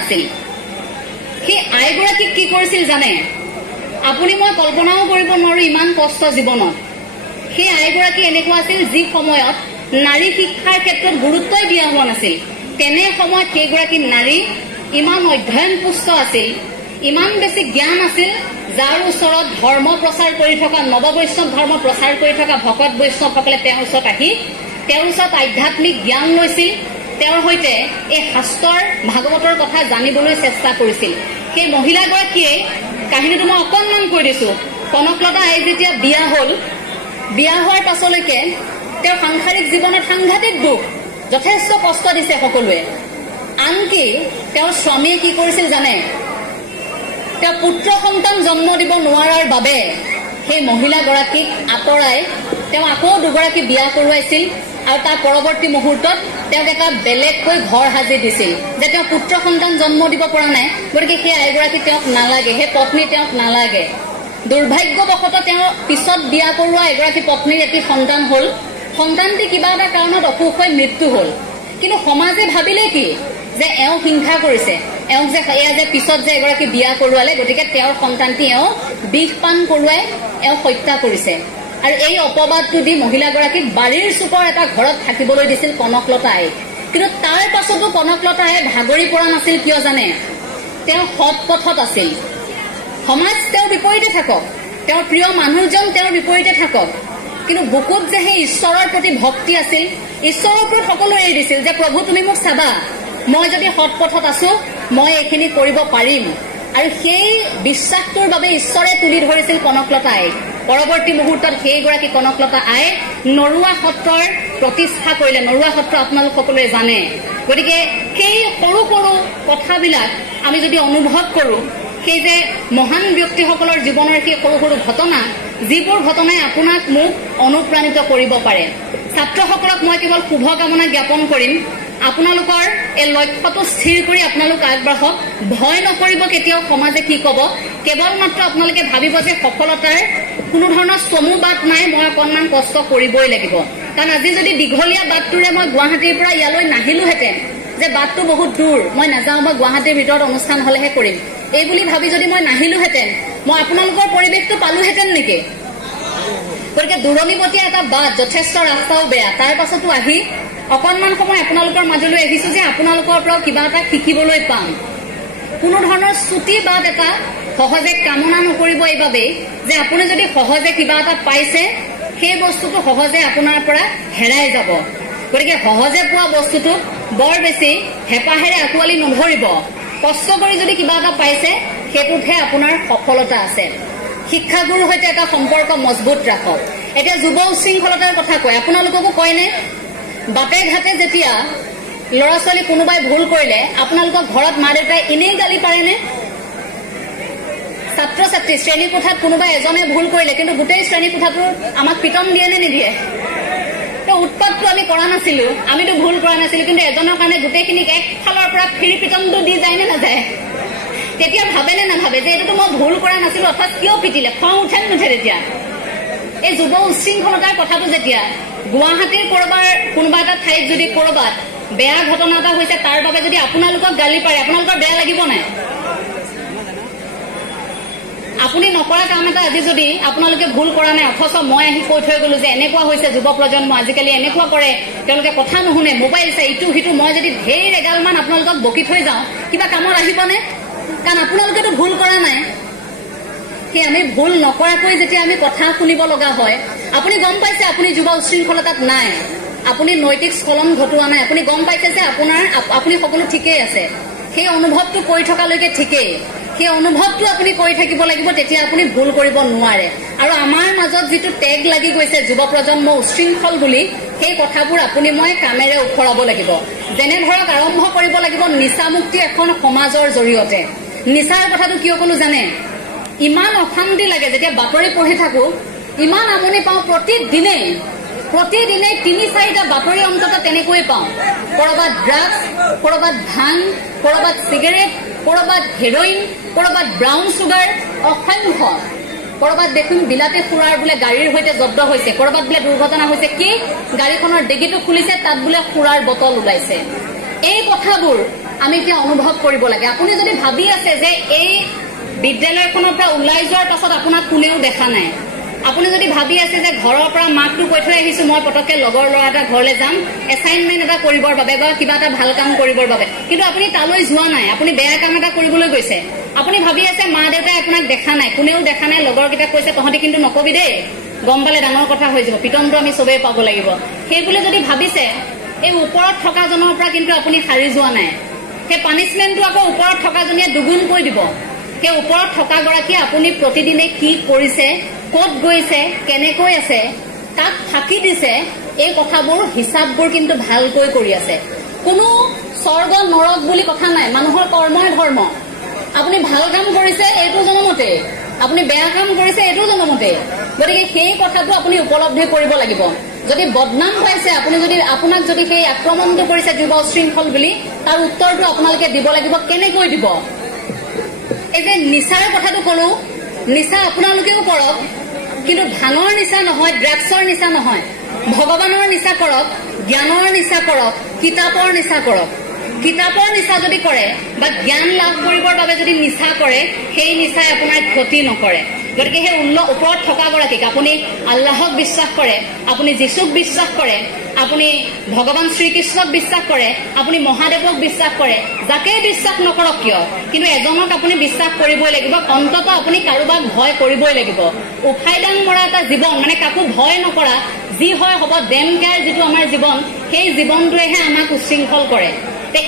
আছিল সেই আইগৰাকীক কি কৰিছিল জানে আপুনি মই কল্পনাও কৰিব নোৱাৰো ইমান কষ্ট জীৱনত সেই আইগৰাকী এনেকুৱা আছিল যি সময়ত নাৰী শিক্ষাৰ ক্ষেত্ৰত গুৰুত্বই দিয়া হোৱা নাছিল তেনে সময়ত সেইগৰাকী নাৰী ইমান অধ্যয়ন পুষ্ট আছিল ইমান বেছি জ্ঞান আছিল যাৰ ওচৰত ধৰ্ম প্ৰচাৰ কৰি থকা নৱবৈষ্ণৱ ধৰ্ম প্ৰচাৰ কৰি থকা ভকত বৈষ্ণৱসকলে তেওঁৰ ওচৰত আহি তেওঁৰ ওচৰত আধ্যাত্মিক জ্ঞান লৈছিল তেওঁৰ হৈতে এই শাস্ত্ৰৰ ভাগৱতৰ কথা জানিবলৈ চেষ্টা কৰিছিল সেই মহিলাগৰাকীয়ে কাহিনীটো মই অকণমান কৈ দিছো কনকলতা আই যেতিয়া বিয়া হল বিয়া হোৱাৰ পাছলৈকে তেওঁৰ সাংসাৰিক জীৱনত সাংঘাতিক দুখ যথেষ্ট কষ্ট দিছে সকলোৱে আনকি তেওঁৰ স্বামীয়ে কি কৰিছিল জানে তেওঁ পুত্ৰ সন্তান জন্ম দিব নোৱাৰাৰ বাবে সেই মহিলাগৰাকীক আঁতৰাই তেওঁ আকৌ দুগৰাকী বিয়া কৰোৱাইছিল আৰু তাৰ পৰৱৰ্তী মুহূৰ্তত তেওঁক এটা বেলেগকৈ ঘৰ সাজি দিছিল যে তেওঁ পুত্ৰ সন্তান জন্ম দিব পৰা নাই গতিকে সেই আইগৰাকী তেওঁক নালাগে সেই পত্নী তেওঁক নালাগে দুৰ্ভাগ্যবশতঃ তেওঁ পিছত বিয়া কৰোৱা এগৰাকী পত্নীৰ এটি সন্তান হল সন্তানটি কিবা এটা কাৰণত অসুখ হৈ মৃত্যু হল কিন্তু সমাজে ভাবিলে কি যে এওঁ হিংসা কৰিছে এওঁক যে এয়া যে পিছত যে এগৰাকী বিয়া কৰোৱালে গতিকে তেওঁৰ সন্তানটি এওঁ বিষ পান কৰোৱাই এওঁ হত্যা কৰিছে আৰু এই অপবাদটো দি মহিলাগৰাকীক বাৰীৰ চুকৰ এটা ঘৰত থাকিবলৈ দিছিল কনকলতা আই কিন্তু তাৰ পাছতো কনকলতা আই ভাগৰি পৰা নাছিল কিয় জানে তেওঁ সৎ পথত আছিল সমাজ তেওঁৰ বিপৰীতে থাকক তেওঁৰ প্ৰিয় মানুহজন তেওঁৰ বিপৰীতে থাকক কিন্তু বুকুত যে সেই ঈশ্বৰৰ প্ৰতি ভক্তি আছিল ঈশ্বৰৰ ওপৰত সকলো এৰি দিছিল যে প্ৰভু তুমি মোক চাবা মই যদি সৎ পথত আছো মই এইখিনি কৰিব পাৰিম আৰু সেই বিশ্বাসটোৰ বাবে ঈশ্বৰে তুলি ধৰিছিল কনকলতা আইক পৰৱৰ্তী মুহূৰ্তত সেইগৰাকী কনকলতা আই নৰুৱা সত্ৰৰ প্ৰতিষ্ঠা কৰিলে নৰুৱা সত্ৰ আপোনালোক সকলোৱে জানে গতিকে সেই সৰু সৰু কথাবিলাক আমি যদি অনুভৱ কৰোঁ সেই যে মহান ব্যক্তিসকলৰ জীৱনৰ সেই সৰু সৰু ঘটনা যিবোৰ ঘটনাই আপোনাক মোক অনুপ্ৰাণিত কৰিব পাৰে ছাত্ৰসকলক মই কেৱল শুভকামনা জ্ঞাপন কৰিম আপোনালোকৰ এই লক্ষ্যটো স্থিৰ কৰি আপোনালোক আগবাঢ়ক ভয় নকৰিব কেতিয়াও সমাজে কি ক'ব কেৱল মাত্ৰ আপোনালোকে ভাবিব যে সফলতাৰ কোনো ধৰণৰ চমু বাট নাই মই অকণমান কষ্ট কৰিবই লাগিব কাৰণ আজি যদি দীঘলীয়া বাটটোৰে মই গুৱাহাটীৰ পৰা ইয়ালৈ নাহিলোহেঁতেন যে বাটটো বহুত দূৰ মই নাযাওঁ মই গুৱাহাটীৰ ভিতৰত অনুষ্ঠান হলেহে কৰিম এই বুলি ভাবি যদি মই নাহিলোহেঁতেন মই আপোনালোকৰ পৰিৱেশটো পালোহেঁতেন নেকি গতিকে দূৰণিবতীয়া এটা বাট যথেষ্ট ৰাস্তাও বেয়া তাৰ পাছতো আহি অকণমান সময় আপোনালোকৰ মাজলৈ আহিছো যে আপোনালোকৰ পৰাও কিবা এটা শিকিবলৈ পাম কোনো ধৰণৰ ছুটি বাট এটা সহজে কামনা নকৰিব এইবাবেই যে আপুনি যদি সহজে কিবা এটা পাইছে সেই বস্তুটো সহজে আপোনাৰ পৰা হেৰাই যাব গতিকে সহজে পোৱা বস্তুটো বৰ বেছি হেঁপাহেৰে আঁকোৱালি নধৰিব কষ্ট কৰি যদি কিবা এটা পাইছে সেইটোতহে আপোনাৰ সফলতা আছে শিক্ষাগুৰুৰ সৈতে এটা সম্পৰ্ক মজবুত ৰাখক এতিয়া যুৱ উশৃংখলতাৰ কথা কয় আপোনালোককো কয়নে বাটে ঘাটে যেতিয়া ল'ৰা ছোৱালী কোনোবাই ভুল কৰিলে আপোনালোকৰ ঘৰত মা দেউতাই এনেই গালি পাৰেনে ছাত্ৰ ছাত্ৰী শ্ৰেণীকোঠাত কোনোবাই এজনে ভুল কৰিলে কিন্তু গোটেই শ্ৰেণীকোঠাটো আমাক পিটন দিয়ে নে নিদিয়ে উৎপাতটো আমি কৰা নাছিলো আমিতো ভুল কৰা নাছিলো কিন্তু এজনৰ কাৰণে গোটেইখিনিক একফালৰ পৰা ফিৰি পিটনটো দি যায় নে নাযায় তেতিয়া ভাবে নে নাভাবে যে এইটোতো মই ভুল কৰা নাছিলো অৰ্থাৎ কিয় পিটিলে খং উঠে নুঠে তেতিয়া এই যুৱ উশৃংখলতাৰ কথাটো যেতিয়া গুৱাহাটীৰ কোনোবা এটা ঠাইত যদি কৰবাত বেয়া ঘটনা এটা হৈছে তাৰ বাবে যদি আপোনালোকক গালি পাৰে আপোনালোকৰ বেয়া লাগিব নাই আপুনি নকৰা কাম এটা আজি যদি আপোনালোকে ভুল কৰা নাই অথচ মই আহি কৈ থৈ গলো যে এনেকুৱা হৈছে যুৱ প্ৰজন্ম আজিকালি এনেকুৱা কৰে তেওঁলোকে কথা নুশুনে মোবাইল চাই ইটো সিটো মই যদি ঢেৰ এগালমান আপোনালোকক বকি থৈ যাওঁ কিবা কামত আহিবনে কাৰণ আপোনালোকেতো ভুল কৰা নাই সেই আমি ভুল নকৰাকৈ যেতিয়া আমি কথা শুনিব লগা হয় আপুনি গম পাইছে আপুনি যুৱ উশৃংখলতাত নাই আপুনি নৈতিক স্খলন ঘটোৱা নাই আপুনি গম পাইছে যে আপুনি সকলো ঠিকেই আছে সেই অনুভৱটো কৰি থকালৈকে ঠিকেই সেই অনুভৱটো আপুনি কৰি থাকিব লাগিব তেতিয়া আপুনি ভুল কৰিব নোৱাৰে আৰু আমাৰ মাজত যিটো টেগ লাগি গৈছে যুৱ প্ৰজন্ম উশৃংখল বুলি সেই কথাবোৰ আপুনি মই কামেৰে উফৰাব লাগিব যেনে ধৰক আৰম্ভ কৰিব লাগিব নিচামুক্তি এখন সমাজৰ জৰিয়তে নিচাৰ কথাটো কিয় কলো জানে ইমান অশান্তি লাগে যেতিয়া বাতৰি পঢ়ি থাকো ইমান আমনি পাওঁ প্ৰতিদিনেই 3-4টা বাতৰি অন্তত তেনেকৈ পাওঁ কৰবাত ড্ৰাগছ কৰবাত ভাং কৰবাত চিগাৰেট কৰবাত হেৰইন কৰবাত ব্ৰাউন চুগাৰ অসংখ্য কৰবাত দেখোন বিলাতী ফুৰাৰ বোলে গাড়ীৰ সৈতে জব্দ হৈছে কৰবাত বোলে দুৰ্ঘটনা হৈছে কি গাড়ীখনৰ ডিগিটো খুলিছে তাত বোলে ফুৰাৰ বটল ওলাইছে এই কথাবোৰ আমি এতিয়া অনুভৱ কৰিব লাগে। আপুনি যদি ভাবি আছে যে এই বিদ্যালয়খনৰ পৰা ওলাই যোৱাৰ পাছত আপোনাক কোনেও দেখা নাই, আপুনি যদি ভাবি আছে যে ঘৰৰ পৰা মাকটো কৈ থৈ আহিছো মই পটককে লগৰ ল'ৰা এটা ঘৰলৈ যাম এছাইনমেণ্ট এটা কৰিবৰ বাবে বা কিবা এটা ভাল কাম কৰিবৰ বাবে, কিন্তু আপুনি তালৈ যোৱা নাই, আপুনি বেয়া কাম এটা কৰিবলৈ গৈছে। আপুনি ভাবি আছে মা দেউতাই আপোনাক দেখা নাই, কোনেও দেখা নাই, লগৰকেইটাক কৈছে তহঁতি কিন্তু নকবি দেই, গম পালে ডাঙৰ কথা হৈ যাব, পিটনটো আমি চবেই পাব লাগিব, সেই বুলি যদি ভাবিছে এই ওপৰত থকাজনৰ পৰা কিন্তু আপুনি সাৰি যোৱা নাই। সেই পানিচমেণ্টটো আকৌ ওপৰত থকাজনীয়ে দুগুণকৈ দিব। সেই ওপৰত থকাগৰাকীয়ে আপুনি প্ৰতিদিনে কি কৰিছে, ক'ত গৈছে, কেনেকৈ আছে, তাক ফাঁকি দিছে, এই কথাবোৰ হিচাপবোৰ কিন্তু ভালকৈ কৰি আছে। কোনো স্বৰ্গ নৰক বুলি কথা নাই, মানুহৰ কৰ্মই ধৰ্ম। আপুনি ভাল কাম কৰিছে এইটো জনমতে, আপুনি বেয়া কাম কৰিছে এইটো জনমতে, গতিকে সেই কথাটো আপুনি উপলব্ধি কৰিব লাগিব। যদি বদনাম পাইছে, আপুনি যদি আপোনাক যদি সেই আক্ৰমণটো কৰিছে যুৱ শৃংখল বুলি, তাৰ উত্তৰটো আপোনালোকে দিব লাগিব। কেনেকৈ দিব? এই যে নিচাৰ কথাটো কলো, নিচা আপোনালোকেও কৰক, কিন্তু ভাঙৰ নিচা নহয়, ড্ৰাগছৰ নিচা নহয়, ভগৱানৰ নিচা কৰক, জ্ঞানৰ নিচা কৰক, কিতাপৰ নিচা কৰক। কিতাপৰ নিচা যদি কৰে বা জ্ঞান লাভ কৰিবৰ বাবে যদি নিচা কৰে, সেই নিচাই আপোনাৰ ক্ষতি নকৰে। গতিকে সেই ওপৰত থকাগৰাকীক আপুনি আল্লাহক বিশ্বাস কৰে, আপুনি যীশুক বিশ্বাস কৰে, আপুনি ভগৱান শ্ৰীকৃষ্ণক বিশ্বাস কৰে, আপুনি মহাদেৱক বিশ্বাস কৰে, যাকে বিশ্বাস নকৰক কিয়, কিন্তু এজনক আপুনি বিশ্বাস কৰিবই লাগিব। অন্তত আপুনি কাৰোবাক ভয় কৰিবই লাগিব। উফাইদাং মৰা এটা জীৱন, মানে কাকো ভয় নকৰা, যি হয় হ'ব ডেম কেয়াৰ যিটো আমাৰ জীৱন, সেই জীৱনটোৱেহে আমাক উশৃংখল কৰে।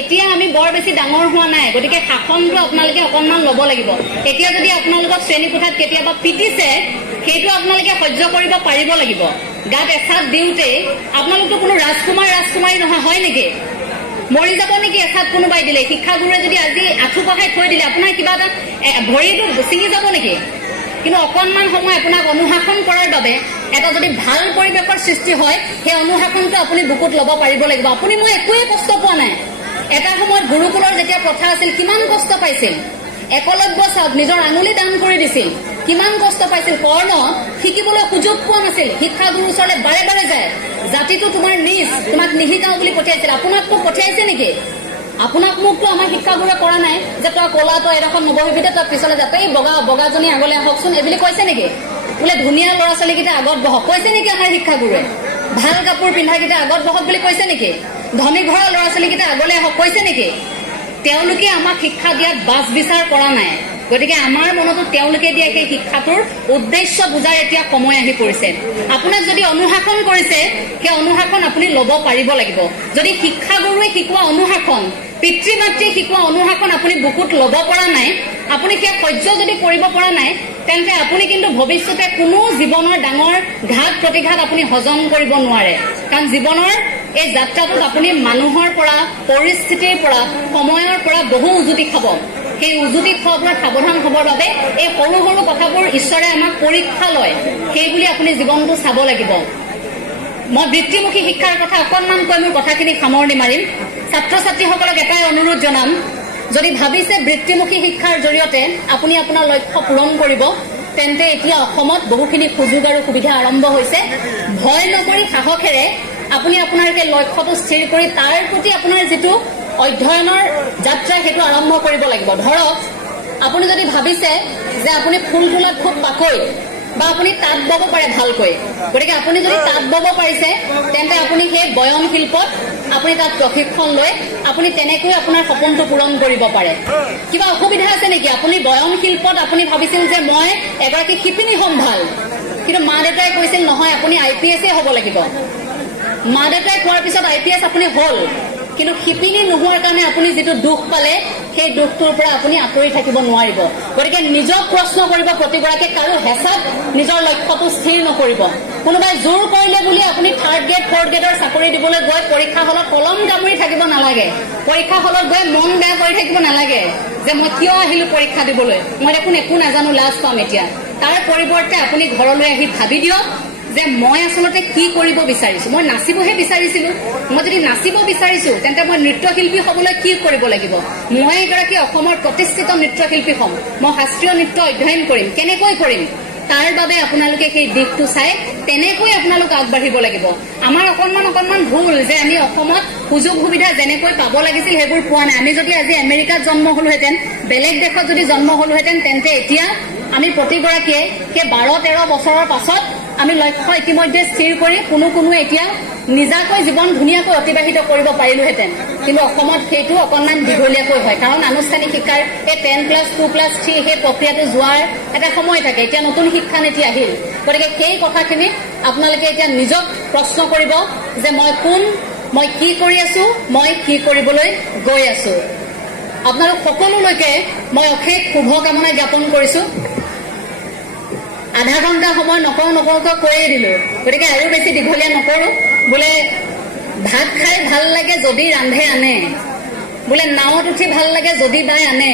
এতিয়া আমি বৰ বেছি ডাঙৰ হোৱা নাই, গতিকে শাসনটো আপোনালোকে অকণমান ল'ব লাগিব। এতিয়া যদি আপোনালোকক শ্ৰেণীকোঠাত কেতিয়াবা পিটিছে, সেইটো আপোনালোকে সহ্য কৰিব পাৰিব লাগিব। গাত এচাত দিওঁতে আপোনালোকতো কোনো ৰাজকুমাৰী নহয়, হয় নেকি? মৰি যাব নেকি এচাত কোনোবাই দিলে? শিক্ষাগুৰুৱে যদি আজি আঁঠু কঢ়াই থৈ দিলে আপোনাৰ কিবা এটা ভৰিটো ছিঙি যাব নেকি? কিন্তু অকণমান সময় আপোনাক অনুশাসন কৰাৰ বাবে এটা যদি ভাল পৰিৱেশৰ সৃষ্টি হয়, সেই অনুশাসনটো আপুনি বুকুত ল'ব পাৰিব লাগিব। আপুনি মই একোৱেই কষ্ট পোৱা নাই। এটা সময়ত গুৰুকুলৰ যেতিয়া প্ৰথা আছিল, কিমান কষ্ট পাইছিল। একলব্য চাওক নিজৰ আঙুলি দান কৰি দিছিল, কিমান কষ্ট পাইছিল। কৰ্ণ শিকিবলৈ সুযোগ পোৱা নাছিল, শিক্ষাগুৰুৰ ওচৰলৈ বাৰে বাৰে যায়। জাতিটো তোমাৰ নিজ, তোমাক নিশিকাও বুলি পঠিয়াইছিল। আপোনাকতো পঠিয়াইছে নেকি? আপোনাক মোকতো আমাৰ শিক্ষাগুৰুৱে কৰা নাই যে তই কলা, তই এডোখৰ নবহিবি দে, তই পিছলৈ যা, এই বগাজনী আগলৈ আহকচোন এইবুলি কৈছে নেকি? বোলে ধুনীয়া ল'ৰা ছোৱালীকেইটা আগত বহক কৈছে নেকি আমাৰ শিক্ষাগুৰুৱে? ভাল কাপোৰ পিন্ধাকেইটা আগত বহক বুলি কৈছে নেকি? ধনী ঘৰৰ ল'ৰা ছোৱালীকেইটা আগলৈ আহক কৈছে নেকি? তেওঁলোকে আমাক শিক্ষা দিয়াত বাছ বিচাৰ কৰা নাই। গতিকে আমাৰ মনতো তেওঁলোকে দিয়া সেই শিক্ষাটোৰ উদ্দেশ্য বুজাৰ এতিয়া সময় আহি পৰিছে। আপোনাক যদি অনুশাসন কৰিছে, সেই অনুশাসন আপুনি ল'ব পাৰিব লাগিব। যদি শিক্ষাগুৰুৱে শিকোৱা অনুশাসন, পিতৃ মাতৃয়ে শিকোৱা অনুশাসন আপুনি বুকুত ল'ব পৰা নাই, আপুনি সেই সহ্য যদি কৰিব পৰা নাই, তেন্তে আপুনি কিন্তু ভৱিষ্যতে কোনো জীৱনৰ ডাঙৰ ঘাত প্ৰতিঘাত আপুনি হজম কৰিব নোৱাৰে। কাৰণ জীৱনৰ এই যাত্ৰাটোত আপুনি মানুহৰ পৰা, পৰিস্থিতিৰ পৰা, সময়ৰ পৰা বহু উজুতি খাব। সেই উজুতি খোৱাৰ পৰা সাৱধান হ'বৰ বাবে এই সৰু সৰু কথাবোৰ ঈশ্বৰে আমাক পৰীক্ষা লয়, সেই বুলি আপুনি জীৱনটো চাব লাগিব। মই বৃত্তিমুখী শিক্ষাৰ কথা অকণমান কৈ মোৰ কথাখিনি সামৰণি মাৰিম। ছাত্ৰ ছাত্ৰীসকলক এটাই অনুৰোধ জনাম, যদি ভাবিছে বৃত্তিমুখী শিক্ষাৰ জৰিয়তে আপুনি আপোনাৰ লক্ষ্য পূৰণ কৰিব, তেন্তে এতিয়া অসমত বহুখিনি সুযোগ আৰু সুবিধা আৰম্ভ হৈছে। ভয় নকৰি সাহসেৰে আপুনি আপোনাৰ সেই লক্ষ্যটো স্থিৰ কৰি তাৰ প্ৰতি আপোনাৰ যিটো অধ্যয়নৰ যাত্ৰা সেইটো আৰম্ভ কৰিব লাগিব। ধৰক আপুনি যদি ভাবিছে যে আপুনি ফুল তোলাত খুব পাকৈত বা আপুনি তাঁত বব পাৰে ভালকৈ, গতিকে আপুনি যদি তাঁত বব পাৰিছে, তেন্তে আপুনি সেই বয়ন শিল্পত আপুনি তাত প্ৰশিক্ষণ লৈ আপুনি তেনেকৈ আপোনাৰ সপোনটো পূৰণ কৰিব পাৰে। কিবা অসুবিধা আছে নেকি? আপুনি বয়ন শিল্পত আপুনি ভাবিছিল যে মই এগৰাকী শিপিনী হ'ম ভাল, কিন্তু মা দেউতাই কৈছিল নহয় আপুনি IPS হ'ব লাগিব। মা দেউতাই কোৱাৰ পিছত IPS আপুনি হ'ল, কিন্তু শিপিনী নোহোৱাৰ কাৰণে আপুনি যিটো দুখ পালে, সেই দুখটোৰ পৰা আপুনি আঁতৰি থাকিব নোৱাৰিব। গতিকে নিজক প্ৰশ্ন কৰিব, প্ৰতিগৰাকীয়ে কাৰো হেঁচাত নিজৰ লক্ষ্যটো স্থিৰ নকৰিব। কোনোবাই জোৰ কৰিলে বুলি আপুনি 3rd গ্ৰেড 4th গ্ৰেডৰ চাকৰি দিবলৈ গৈ পৰীক্ষা হলত কলম কামুৰি থাকিব নালাগে। পৰীক্ষা হলত গৈ মন বেয়া কৰি থাকিব নালাগে যে মই কিয় আহিলো পৰীক্ষা দিবলৈ, মই দেখোন একো নাজানো, লাজ পাম এতিয়া। তাৰ পৰিৱৰ্তে আপুনি ঘৰলৈ আহি ভাবি দিয়ক যে মই আচলতে কি কৰিব বিচাৰিছো। মই নাচিবহে বিচাৰিছিলো, মই যদি নাচিব বিচাৰিছো তেন্তে মই নৃত্যশিল্পী হ'বলৈ কি কৰিব লাগিব। মই এগৰাকী অসমৰ প্ৰতিষ্ঠিত নৃত্যশিল্পী হ'ম, মই শাস্ত্ৰীয় নৃত্য অধ্যয়ন কৰিম, কেনেকৈ কৰিম, তাৰ বাবে আপোনালোকে সেই দিশটো চাই তেনেকৈ আপোনালোক আগবাঢ়িব লাগিব। আমাৰ অকণমান ভুল যে আমি অসমত সুযোগ সুবিধা যেনেকৈ পাব লাগিছিল সেইবোৰ পোৱা নাই। আমি যদি আজি আমেৰিকাত জন্ম হলোহেঁতেন, বেলেগ দেশত যদি জন্ম হলোহেঁতেন, তেন্তে এতিয়া আমি প্ৰতিগৰাকীয়ে সেই 12-13 বছৰৰ পাছত আমি লক্ষ্য ইতিমধ্যে স্থিৰ কৰি কোনোৱে এতিয়া নিজাকৈ জীৱন ধুনীয়াকৈ অতিবাহিত কৰিব পাৰিলোহেঁতেন। কিন্তু অসমত সেইটো অকণমান দীঘলীয়াকৈ হয়, কাৰণ আনুষ্ঠানিক শিক্ষাৰ এই 10+, 2+3 সেই প্ৰক্ৰিয়াটো যোৱাৰ এটা সময় থাকে। এতিয়া নতুন শিক্ষানীতি আহিল, গতিকে সেই কথাখিনিত আপোনালোকে এতিয়া নিজক প্ৰশ্ন কৰিব যে মই কি কৰি আছো, মই কি কৰিবলৈ গৈ আছো। আপোনালোক সকলোলৈকে মই অশেষ শুভকামনা জ্ঞাপন কৰিছো। আধা ঘণ্টা সময় নকৰোকৈ কৈয়ে দিলো, গতিকে আৰু বেছি দীঘলীয়া নকৰো। বোলে ভাত খাই ভাল লাগে যদি ৰান্ধে আনে, বোলে নাৱত উঠি ভাল লাগে যদি বাই আনে,